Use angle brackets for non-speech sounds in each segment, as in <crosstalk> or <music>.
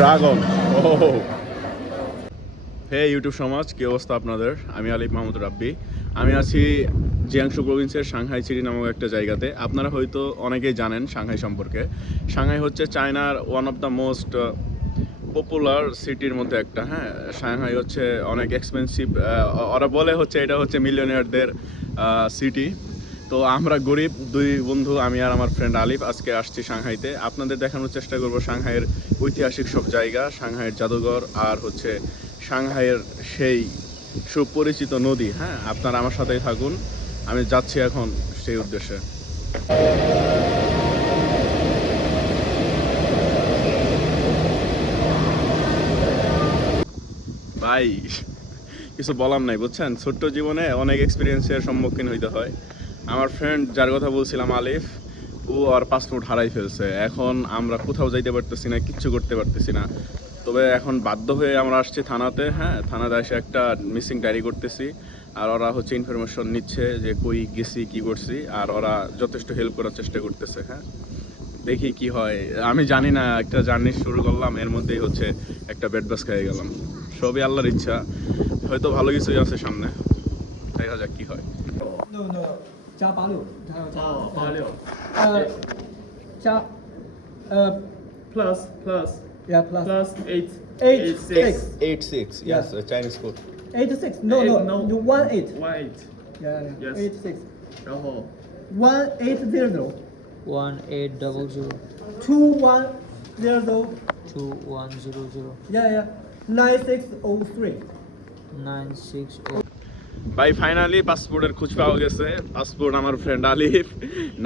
Dragon. হে YouTube সমাজ, কি অবস্থা আপনাদের? আমি আলিফ মাহমুদ রাব্বি। আমি আছি জিয়াংশু প্রভিন্সের সাংহাই সিটি নামক একটা জায়গাতে। আপনারা হয়তো অনেকেই জানেন সাংহাই সম্পর্কে। সাংহাই হচ্ছে চায়নার one of the most popular সিটির মধ্যে একটা হ্যাঁ? সাংহাই হচ্ছে অনেক এক্সপেন্সিভ ওরা বলে হচ্ছে এটা হচ্ছে মিলিয়নিয়ারদের সিটি তো আমরা গরিব, দুই বন্ধু, আমি আর আমার ফ্রেন্ড আলিফ আজকে আসছি সাংহাইতে। আপনাদের দেখানোর চেষ্টা করব সাংহাইয়ের ঐতিহাসিক সব জায়গা, সাংহাইয়ের জাদুঘর আর হচ্ছে সাংহাইয়ের সেই সুপরিচিত নদী। হ্যাঁ আপনারা আমার সাথেই থাকুন। আমি যাচ্ছি এখন সেই উদ্দেশ্যে। ভাই, কিছু বলার নাই, বুঝছেন? ছোট্ট জীবনে অনেক এক্সপিরিয়েন্সের সম্মুখীন হইতে হয়। আমার ফ্রেন্ড যার কথা বলছিলাম, আলিফ, ও আর পাসপোর্ট হারাই ফেলছে। এখন আমরা কোথাও যাইতে পারতেছি না, কিচ্ছু করতে পারতেছি না। তবে এখন বাধ্য হয়ে আমরা আসছি থানাতে হ্যাঁ? থানাতে এসে একটা মিসিং ডায়েরি করতেছি। আর ওরা হচ্ছে ইনফরমেশন নিচ্ছে যে কই গেছি, কি করছি, আর ওরা যথেষ্ট হেল্প করার চেষ্টা করতেছে হ্যাঁ? দেখি কি হয়। আমি জানি না, একটা জার্নি শুরু করলাম, এর মধ্যেই হচ্ছে একটা বেড বাস খেয়ে গেলাম। সবই আল্লাহর ইচ্ছা। হয়তো ভালো কিছুই আছে সামনে। দেখা যাক কি হয়। 加八六，还要加哦八六，呃，加呃。Plus plus yeah plus plus eight eight six eight six Eight. Eight six. Yes, Chinese code eight six. No no no. you one eight. One yeah eight six. 然后 one eight zero zero. One eight double zero. Two one zero zero. Two one zero zero. Yeah yeah. Nine six oh three. Nine six oh ভাই finally পাসপোর্টের খোঁজ পাওয়া গেছে। Passport আমার friend আলিফ।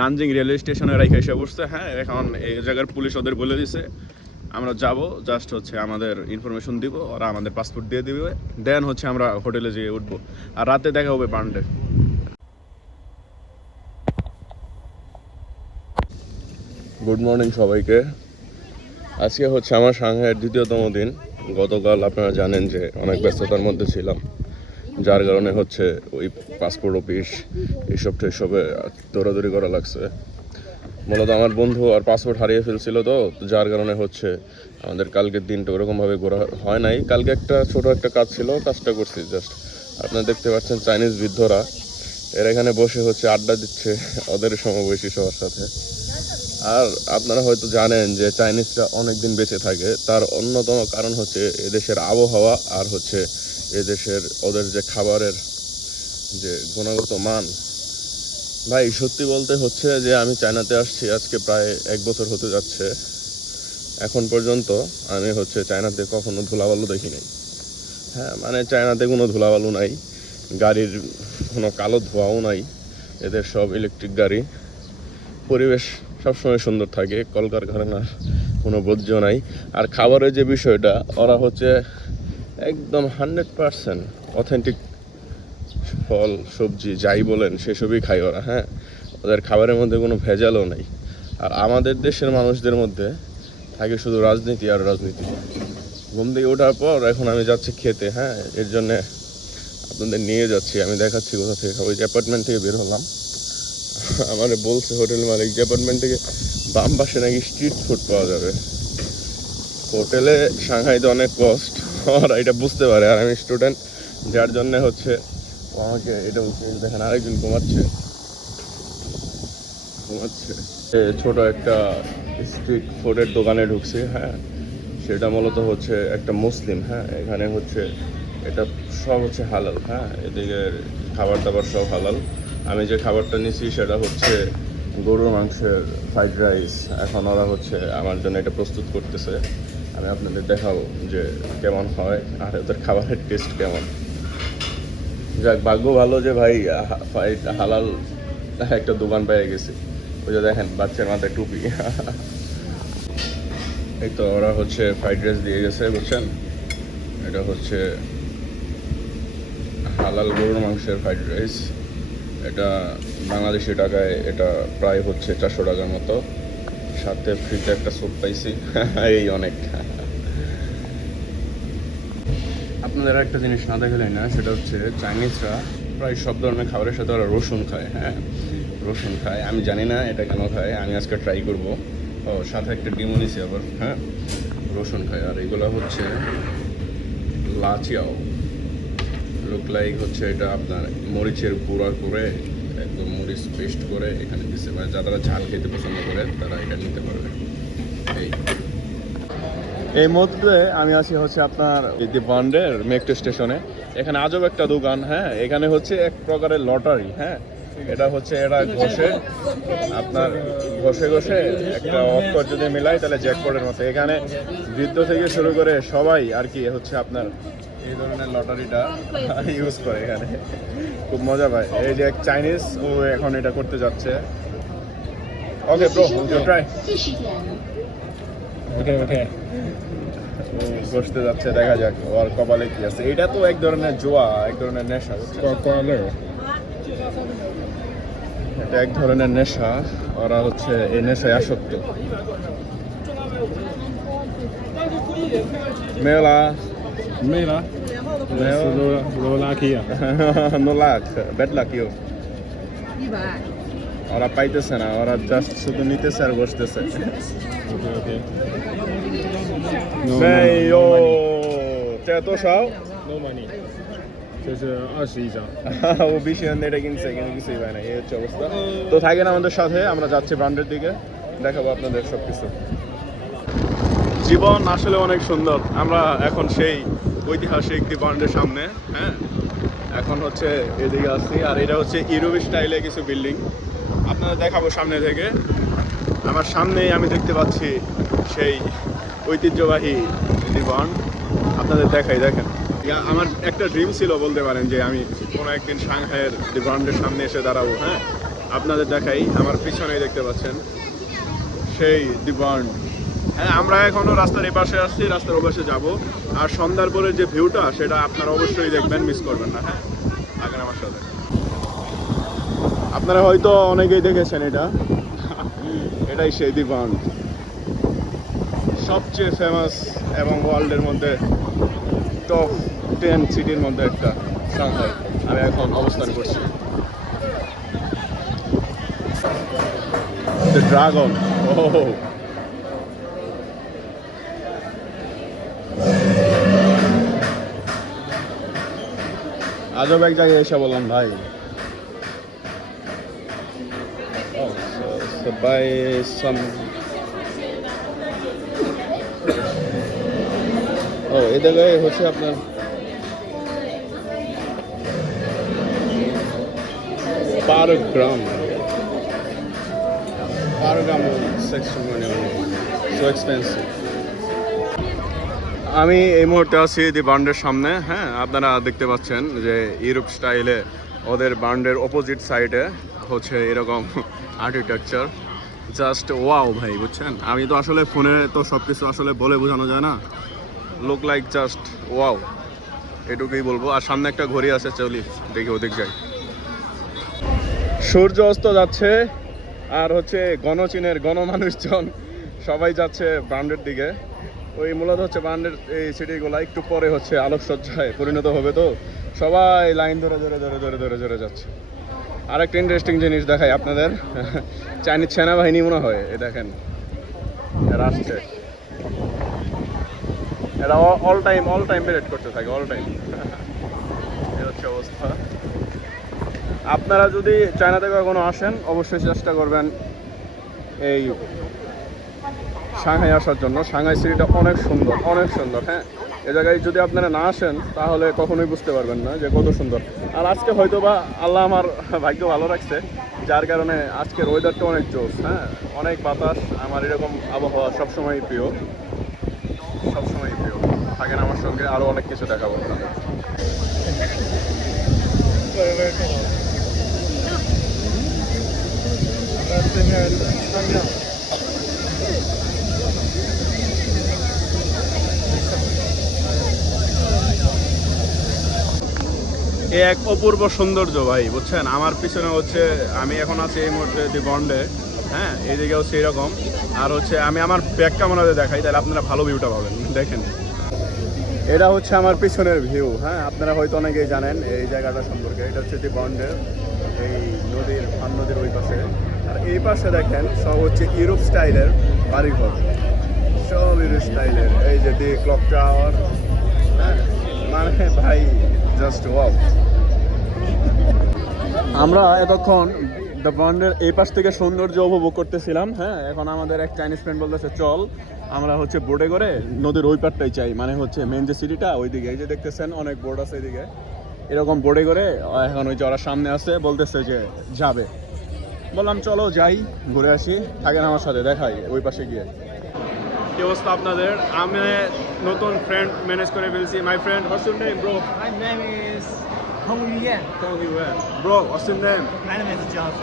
Nanjing railway স্টেশনে রেখে এসে বসছে। হ্যাঁ এখন এই জায়গার পুলিশ ওদের বলে দিছে। আমরা যাব জাস্ট হচ্ছে আমাদের ইনফরমেশন দিব, ওরা আমাদের পাসপোর্ট দিয়ে দিবে। দেন হচ্ছে আমরা হোটেলে যেয়ে উঠবো। আর রাতে দেখা হবে পান্ডে গুড মর্নিং সবাইকে। আজকে হচ্ছে আমার সাংহাইয়ের দ্বিতীয়তম দিন। গতকাল আপনারা জানেন যে অনেক ব্যস্ততার মধ্যে ছিলাম। যার কারণে হচ্ছে ওই পাসপোর্ট অফিস এইসব টেসবে দৌড়াদৌড়ি করা লাগছে। মূলত আমার বন্ধু আর পাসপোর্ট হারিয়ে ফেলছিল তো, যার কারণে হচ্ছে আমাদের কালকের দিনটা ওরকমভাবে ঘোরা হয় নাই। কালকে একটা ছোট একটা কাজ ছিল, কাজটা করছি জাস্ট আপনারা দেখতে পাচ্ছেন চাইনিজ বৃদ্ধরা, এরা এখানে বসে হচ্ছে আড্ডা দিচ্ছে ওদের সমবয়সী সবার সাথে। আর আপনারা হয়তো জানেন যে চাইনিজরা অনেক দিন বেঁচে থাকে, তার অন্যতম কারণ হচ্ছে এদেশের আবহাওয়া আর হচ্ছে এদেশের ওদের যে খাবারের যে গুণগত মান, ভাই, সত্যি বলতে হচ্ছে যে আমি চায়নাতে আসছি, আজকে প্রায় এক বছর হতে যাচ্ছে। এখন পর্যন্ত আমি হচ্ছে চায়নাতে কখনো ধুলাবালু দেখি নাই। হ্যাঁ মানে চায়নাতে কোনো ধুলাবালু নাই, গাড়ির কোনো কালো ধোঁয়াও নাই, এদের সব ইলেকট্রিক গাড়ি। পরিবেশ সবসময় সুন্দর থাকে, কলকারখানার কোনো বর্জ্য নাই। আর খাবারের যে বিষয়টা, ওরা হচ্ছে একদম হান্ড্রেড পারসেন্ট অথেন্টিক ফল, সবজি, যাই বলেন, সেসবই খাই ওরা হ্যাঁ? ওদের খাবারের মধ্যে কোনো ভেজালও নেই। আর আমাদের দেশের মানুষদের মধ্যে থাকে শুধু রাজনীতি আর রাজনীতি। ঘুম থেকে ওঠার পর এখন আমি যাচ্ছি খেতে হ্যাঁ? এর জন্যে আপনাদের নিয়ে যাচ্ছি, আমি দেখাচ্ছি কোথা থেকে ওই অ্যাপার্টমেন্ট থেকে বের হলাম। আমার বলছে হোটেল মালিক, যে অ্যাপার্টমেন্ট থেকে বাম পাশে নাকি স্ট্রিট ফুড পাওয়া যাবে। হোটেলে সাংহাইতে অনেক কষ্ট ওরা এটা বুঝতে পারে আর আমি স্টুডেন্ট যার জন্য হচ্ছে আমাকে এটা এই দেখেন আরেকজন ঘুমাচ্ছে। ঘুমাচ্ছে। ছোট একটা স্ট্রিট ফুডের দোকানে ঢুকছি হ্যাঁ। সেটা মূলত হচ্ছে একটা মুসলিম হ্যাঁ। এখানে হচ্ছে এটা সব হচ্ছে হালাল হ্যাঁ। এদিকে খাবার দাবার সব হালাল। আমি যে খাবারটা নিছি সেটা হচ্ছে গরুর মাংসের ফ্রাইড রাইস এখন ওরা হচ্ছে আমার জন্য এটা প্রস্তুত করতেছে। আমি আপনাদের দেখাবো যে কেমন হয় আর ওদের খাবারের টেস্ট কেমন। যাক, ভাগ্য ভালো যে ভাই হালাল একটা দোকান পেয়ে গেছি। ওই যে দেখেন, বাচ্চার মাথায় টুপি। এই তো ওরা হচ্ছে ফ্রাইড রাইস দিয়ে গেছে, বুঝছেন? এটা হচ্ছে হালাল গরুর মাংসের ফ্রাইড রাইস এটা বাংলাদেশি টাকায় এটা প্রায় হচ্ছে চারশো টাকার মতো। সাথে ফ্রিতে একটা স্যুপ পাইছি। <laughs> এই অনেক। আপনাদের একটা জিনিস না দেখালেই না, সেটা হচ্ছে চাইনিজরা প্রায় সব ধরনের খাবারের সাথে ওরা রসুন খায় হ্যাঁ। রসুন খায়। আমি জানি না এটা কেন খায়, আমি আজকে ট্রাই করব। ও, সাথে একটা ডিমও নিছি আবার হ্যাঁ। রসুন খায়। আর এগুলো হচ্ছে লাচিয়াও। লুক লাইক হচ্ছে এটা আপনার মরিচের গুঁড়া করে পেস্ট করে এখানে দিচ্ছে মানে যারা ঝাল খেতে পছন্দ করে, তারা এটা নিতে পারবে। এই। এই মধ্যে আমি আছি হচ্ছে আপনার বান্ডের মেট্রো স্টেশনে। এখানে আজব একটা দোকান হ্যাঁ? এখানে হচ্ছে এক প্রকারের লটারি হ্যাঁ? এটা হচ্ছে এটা ঘষে, আপনার ঘষে ঘষে একটা অক্ষর যদি মিলাই তাহলে জ্যাকপটের মতো। এখানে বৃদ্ধ থেকে শুরু করে সবাই আর কি হচ্ছে আপনার এই ধরনের লটারিটা ইউজ করে এখানে। খুব মজা পায়। এই যে এক চাইনিজ ও এখন এটা করতে যাচ্ছে। Okay bro try Okay, okay. ও বসতে যাচ্ছে দেখা যাক ওর কপালে কি আছে। এটা তো এক ধরনের জোয়া এক ধরনের নেশা বুঝছেন? এটা এক ধরনের নেশা ওরা হচ্ছে এই নেশায় আসক্ত। মেলা। Mela. Mela. Lola Kia. No luck bad luck you 一百。 ওরা পাইতেছে না ওরা জাস্ট শুধু নিতেছে আর বসতেছে Okay, okay. No, 没 no, 有 no money. 这多少 No money. 这是二十一张。 ও বেশি আনতে এটা কিনছে কিন্তু কিছুই পায় না এই হচ্ছে অবস্থা তো থাকেন আমাদের সাথে আমরা যাচ্ছি ব্রান্ডের দিকে দেখাবো আপনাদের সব কিছু জীবন আসলে অনেক সুন্দর আমরা এখন সেই ঐতিহাসিক দি ব্রান্ডের সামনে হ্যাঁ? এখন হচ্ছে এদিকে আসছি, আর এটা হচ্ছে ইউরোপ স্টাইলে কিছু বিল্ডিং। আপনাদের দেখাবো সামনে থেকে। আমার সামনেই আমি দেখতে পাচ্ছি সেই ঐতিহ্যবাহী দি ব্রান্ড আপনাদের দেখাই, দেখেন। আমার একটা ড্রিম ছিল বলতে পারেন যে আমি কোনো একদিন সাংহাইয়ের দি ব্রান্ডের সামনে এসে দাঁড়াবো হ্যাঁ? আপনাদের দেখাই, আমার পিছনেই দেখতে পাচ্ছেন সেই দি ব্রান্ড হ্যাঁ আমরা এখনও রাস্তার এপাশে আসছি, রাস্তার ওপাশে যাব। আর সন্ধ্যার পরে যে ভিউটা, সেটা আপনারা অবশ্যই দেখবেন মিস করবেন না হ্যাঁ? থাকেন আমার সাথে। আপনারা হয়তো অনেকেই দেখেছেন এটা। এটাই সেই দি সবচেয়ে ফেমাস এবং ওয়ার্ল্ডের মধ্যে টপ টেন সিটির মধ্যে একটা সাংহাই আমি এখন অবস্থান করছি। দ্য ড্রাগন ও আজব এক জায়গায় এসে বললাম ভাই। Oh, so, so buy some ও এই জায়গায় হচ্ছে আপনার পার গ্রাম। পার সেকশন মানে সো এক্সপেন্সিভ আমি এই মুহূর্তে আছি দি বান্ডের সামনে হ্যাঁ আপনারা দেখতে পাচ্ছেন যে ইউরোপ স্টাইলে ওদের বান্ডের অপোজিট সাইডে হচ্ছে এরকম আর্কিটেকচার জাস্ট ওয়াও ভাই, বুঝছেন? আমি তো আসলে ফোনে তো সব কিছু আসলে বলে বোঝানো যায় না। লুক লাইক জাস্ট ওয়াও এটুকুই বলব। আর সামনে একটা ঘড়ি আছে, চলি, দেখি ওদিক যাই। সূর্য অস্ত যাচ্ছে, আর হচ্ছে গণচীনের গণমানুষজন সবাই যাচ্ছে ব্রান্ডের দিকে। ওই মূলত হচ্ছে ব্রান্ডের এই সিটিগুলো একটু পরে হচ্ছে আলোকসজ্জায় পরিণত হবে তো। সবাই লাইন ধরে ধরে ধরে ধরে ধরে ধরে যাচ্ছে। আর একটা ইন্টারেস্টিং জিনিস দেখাই আপনাদের। চাইনিজ সেনাবাহিনী মনে হয় এ দেখেন। এরা আসছে। এরা all time all time parade করতে থাকে অল টাইম এই হচ্ছে অবস্থা। আপনারা যদি চায়না থেকে কখনো আসেন, অবশ্যই চেষ্টা করবেন এই সাংহাই আসার জন্য। সাংহাই সিটিটা অনেক সুন্দর অনেক সুন্দর হ্যাঁ? এ জায়গায় যদি আপনারা না আসেন, তাহলে কখনোই বুঝতে পারবেন না যে কত সুন্দর। আর আজকে হয়তো বা আল্লাহ আমার ভাগ্য ভালো রাখছে, যার কারণে আজকের ওয়েদারটা অনেক জোস হ্যাঁ? অনেক বাতাস, আমার এরকম আবহাওয়া সবসময় প্রিয় সবসময় প্রিয়। থাকেন আমার সঙ্গে আরও অনেক কিছু দেখাবো আপনাদের। এ এক অপূর্ব সৌন্দর্য ভাই, বুঝছেন? আমার পিছনে হচ্ছে, আমি এখন আছি এই মুহূর্তে দি বন্ডে হ্যাঁ? এইদিকে হচ্ছে এরকম আর হচ্ছে, আমি আমার ব্যাক ক্যামেরাতে দেখাই, তাহলে আপনারা ভালো ভিউটা পাবেন। দেখেন। এটা হচ্ছে আমার পিছনের ভিউ হ্যাঁ? আপনারা হয়তো অনেকেই জানেন এই জায়গাটা সম্পর্কে। এটা হচ্ছে দি বন্ডের এই নদীর, ফান নদীর ওই পাশে। আর এই পাশে দেখেন, সব হচ্ছে ইউরোপ স্টাইলের বাড়িঘর। সবই স্টাইলের এই যে দি ক্লক টাওয়ার মানে ভাই জাস্ট ওয়াও আমরা এতক্ষণ দ্য বন্ডের এই পাশ থেকে সৌন্দর্য উপভোগ করতেছিলাম হ্যাঁ? এখন আমাদের এক চাইনিজ ফ্রেন্ড বলতেছে, চল, আমরা হচ্ছে বোটে করে নদীর ওই পারটাই চাই মানে হচ্ছে মেন যে সিটিটা ওইদিকে। এই যে দেখতেছেন, অনেক বোর্ড আছে এদিকে। এরকম বোর্ডে করে এখন ওই যারা সামনে আছে, বলতেছে যে যাবে। বললাম, চলো যাই, ঘুরে আসি। থাকেন আমার সাথে, দেখাই, ওই পাশে গিয়ে। কি অবস্থা আপনাদের আমি নতুন ফ্রেন্ড ম্যানেজ করে ফেলছি my friend what's your name bro My name is Hong Yuyan. Bro what's your name My name is Jiang.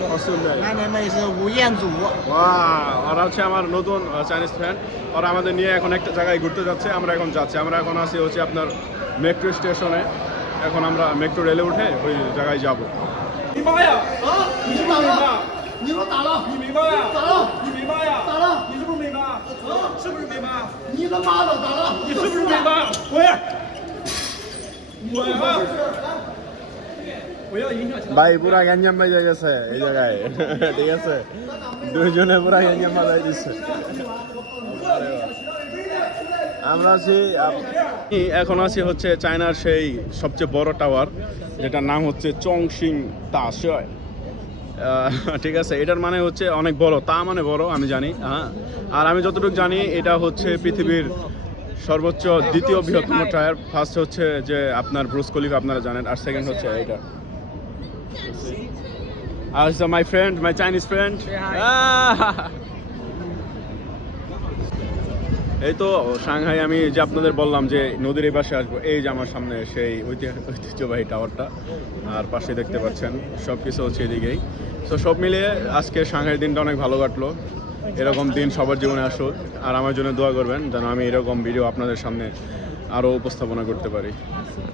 What's your name My name is Wu Yanzu. Wow ওরা হচ্ছে আমার নতুন চাইনিজ ফ্রেন্ড ওরা আমাদের নিয়ে এখন একটা জায়গায় ঘুরতে যাচ্ছে আমরা এখন যাচ্ছি আমরা এখন আছি হচ্ছে আপনার মেট্রো স্টেশনে এখন আমরা মেট্রো রেলে উঠে ওই জায়গায় যাব 你妈呀！啊！你是不是没妈？你给我打了！你没妈呀？打了！ 妈？啊！是不是没妈？你他妈的打了！你是不是没妈？滚！我呀！不要影响其他。 ভাই পুরা গ্যাঞ্জাম বাজে গেছে এই জায়গায় <laughs> ঠিক আছে দুইজনে পুরা গ্যাঞ্জাম বাজাই দিচ্ছে আমরা আছি আপ- এখন আছি হচ্ছে চায়নার সেই সবচেয়ে বড় টাওয়ার যেটার নাম হচ্ছে চংশিং তাশয় আহ, ঠিক আছে এটার মানে হচ্ছে অনেক বড় তা মানে বড় আমি জানি হ্যাঁ। আর আমি যতটুকু জানি এটা হচ্ছে পৃথিবীর সর্বোচ্চ দ্বিতীয় বৃহত্তম টায়ার ফার্স্ট হচ্ছে যে আপনার ব্রুস কলিফ আপনারা জানেন আর সেকেন্ড হচ্ছে এটা। আর my friend my Chinese friend এই তো, সাংহাই, আমি যে আপনাদের বললাম যে নদীর এই পাশে আসব, এই যে আমার সামনে সেই ঐতিহ্য- ঐতিহ্যবাহী টাওয়ারটা, আর পাশে দেখতে পাচ্ছেন সব কিছু হচ্ছে এদিকেই। তো সব মিলিয়ে আজকে সাংহাই দিনটা অনেক ভালো কাটলো। এরকম দিন সবার জীবনে আসুক, আর আমার জন্য দোয়া করবেন যেন আমি এরকম ভিডিও আপনাদের সামনে আরও উপস্থাপনা করতে পারি।